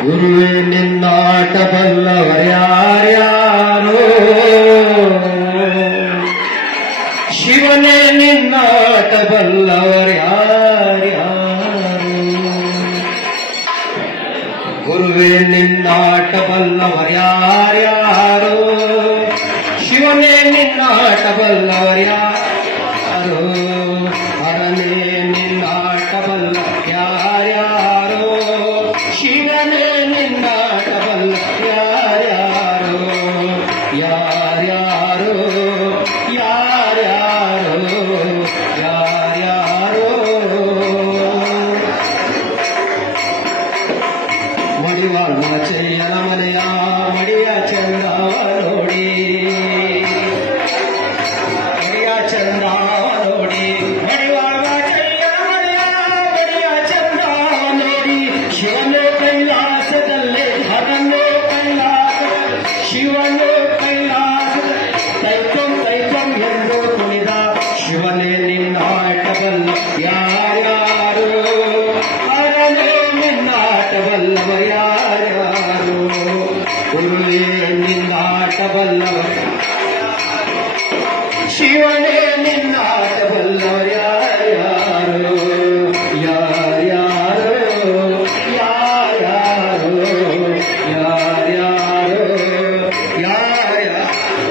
ಗುರುವೇ ನಿನ್ನಾಟ ಬಲ್ಲವರ್ಯಾರ್ಯಾರೋ ಶಿವನೇ ನಿನ್ನಾಟ ಬಲ್ಲವರ್ಯಾರ್ಯಾರೋ ಗುರುವೇ ನಿನ್ನಾಟ ಬಲ್ಲವರ್ಯಾರ್ಯಾರೋ ಶಿವನೇ ನಿನ್ನಾಟ ಬಲ್ಲವರ್ಯಾರೋ ಹರನೇ ನಿನ್ನಾಟ ಬಲ್ಲವರ್ಯಾರ್ಯಾರೋ ಶಿವನೇ ನಿನ್ನಾಟ ಬಲ್ಲವರ್ಯಾರ್ಯಾರೋ ಯಾರ್ಯಾರೋ ಯಾರ್ಯಾರೋ ಯಾರ್ಯಾರೋ ಮಡಿವಾಳ ಚೆಯ್ಯನ ಮನೆಯ ಮಡಿಯ ಚಂದವ ನೋಡಿ ಮಡಿಯ ಚಂದವ ನೋಡಿ ಮಡಿವಾಳ ಚೆಯ್ಯನ ಮನೆಯ ಮಡಿಯ ಚಂದವ ನೋಡಿ ಶಿವನು ಕೈಲಾಸದಲ್ಲೇ ಹರನು ಕೈಲಾಸ ಶಿವನು ಕೈಲಾಸ ತೈತಂ ತೈತಂ ಎಂದು ಕುಣಿದ ಶಿವನೇ ನಿನ್ನಾಟ ಬಲ್ಲ ಯಾರ್ಯಾರು ಹರನೇ ನಿನ್ನಾಟ ಬಲ್ಲವ ಯಾರ್ಯಾರು ಗುರುವೇ ನಿನ್ನಾಟ ಬಲ್ಲವ ಶಿವನೇ ನಿನ್ನಾಟ ಬಲ್ಲವ ಯಾರ್ಯಾರು ಯಾರ್ಯಾರು ಯಾರ್ಯಾರು ಯಾರ್ಯಾರು ಯಾರ್ಯಾರು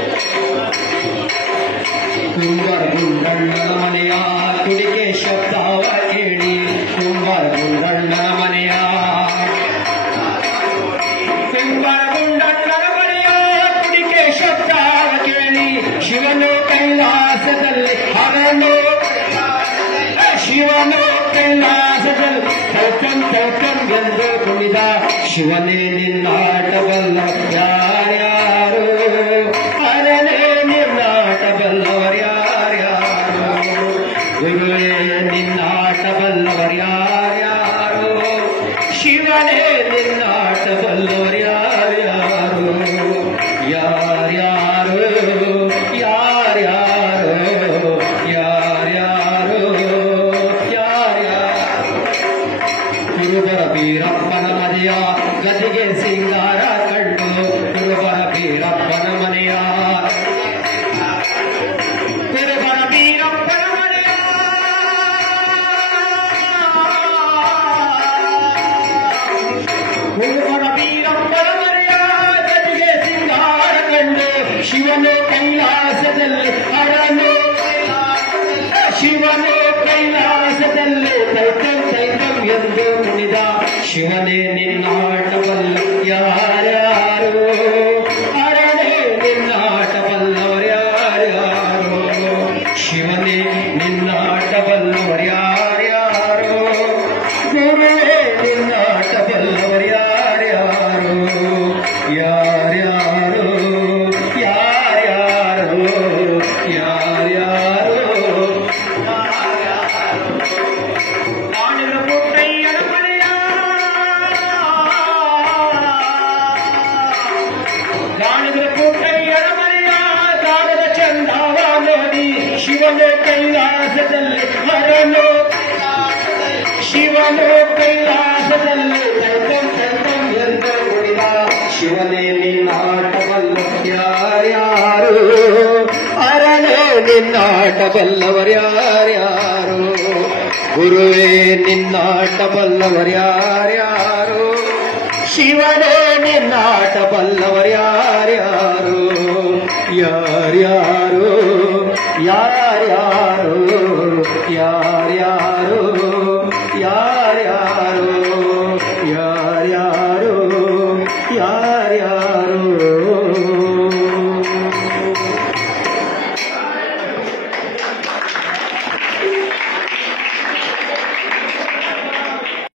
ಕುಂಬಾರ ಗುಂಡಣ್ಣನ ಮನೆಯ ಕುಡಿಕೆ ಶಬ್ದವ ಕೇಳಿ ಕುಂಬಾರ ಗುಂಡಣ್ಣನ ಮನೆಯ ಕುಂಬಾರ ಗುಂಡಣ್ಣನ ಮನೆಯ ಕುಡಿಕೆ ಶಬ್ದವ ಕೇಳಿ ಶಿವನು ಕೈಲಾಸದಲ್ಲಿ ಹರನು ಶಿವನು ಕೈಲಾಸದಲ್ಲಿ ತೌಕಂ ತೌಕಂ ಎಂದು ಕುಣಿದ ಶಿವನೇ ನಿನ್ನಾಟ ಬಲ್ಲ ಯಾರ್ಯಾರು ಹರನೇ ನಿನ್ನಾಟ ಬಲ್ಲವರ್ಯಾರ್ಯಾರು ಗುರುವೇ ನಿನ್ನಾಟ ಬಲ್ಲವರ್ಯಾರ್ಯಾರು ಶಿವನೇ ನಿನ್ನಾಟ ಬಲ್ಲವರ್ಯಾರ್ಯಾರು ಯಾರ್ಯಾರು ಯಾರ್ಯಾರು ಯಾರ್ಯಾರು ಯಾರ್ಯಾರು ಕುರುಬರ ಬೀರಪ್ಪನ ಮನೆಯ ಗದಿಗೆ ಸಿಂಗಾರ ಕಂಡು ಕುರುಬರ ಬೀರಪ್ಪನ ಮನೆಯ ಕುರುಬರ ಬೀರಪ್ಪನ ಮನೆಯ ಕುರುಬರ ಬೀರಪ್ಪನ ಮನೆಯ ಗದಿಗೆ ಸಿಂಗಾರ ಕಂಡು ಶಿವನು ಕೈಲಾಸದಲ್ಲಿ ಹರನು ಶಿವನು ಕೈಲಾಸದಲ್ಲಿ ತೈತಂ ತೈತಂ ಎಂದು ಕುಣಿದ ಶಿವನೇ ನಿನ್ನಾಟ ಬಲ್ಲ ಯಾರ್ಯಾರು ಹರನೇ ನಿನ್ನಾಟ ಬಲ್ಲವರ್ಯಾರ್ಯಾರು ಶಿವನೇ ನಿನ್ನಾಟ ಬಲ್ಲವರ್ಯಾರ್ಯಾರು ಗುರುವೇ ನಿನ್ನಾಟ ಬಲ್ಲವರ್ಯಾರ್ಯಾರು ಯಾರ್ಯಾರು ಯಾರ್ಯಾರು ಯಾರ್ಯಾರು ಗಾಣದ ಪುಟ್ಟಯ್ಯನ ಮನೆಯ ಗಾಣದ ಪುಟ್ಟಯ್ಯನ ಮನೆಯ ಗಾಣದ ಚಂದವ ನೋಡಿ ಶಿವನು ಕೈಲಾಸದಲ್ಲಿ ಹರನು ಶಿವನು ಕೈಲಾಸದಲ್ಲಿ ತೈತಂ ತೈತಂ ಎಂದು ಕುಣಿದ ಶಿವನೇ ನಿನ್ನಾಟ ಬಲ್ಲ ಯಾರ್ಯಾರು ಹರನೇ ನಿನ್ನಾಟ ಬಲ್ಲವರ್ಯಾರ್ಯಾರು ಗುರುವೇ ನಿನ್ನಾಟ ಬಲ್ಲವರ್ಯಾರ್ಯಾರು ಶಿವನೇ ನಿನ್ನಾಟ ಬಲ್ಲವರ್ಯಾರ್ಯಾರು ಯಾರ್ಯಾರು ಯಾರ್ಯಾರು ಯಾರ್ಯಾರು